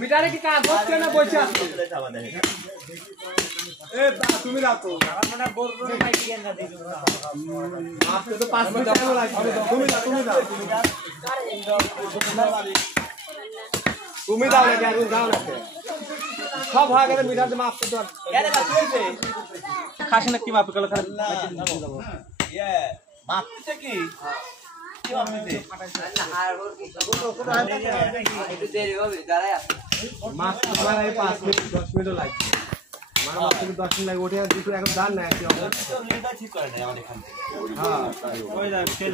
মিটারে কি কাজ হচ্ছে না বসে আছে তুমি রাখো তো 5 মিনিট লাগবে তুমি দাও না দাও না সব হয়ে গেলে মিটার মাপ করতে খাস না কি মাপ করলে মাপতে কি মাছ তোমার 5 মিনিট 10 মিনিট লাগবে আমার মাছ 10 মিনিট লাগে ওঠে দুটো এখন দান না কি হবে ঠিক করে না আমাদের এখান থেকে হ্যাঁ ওই দা তেল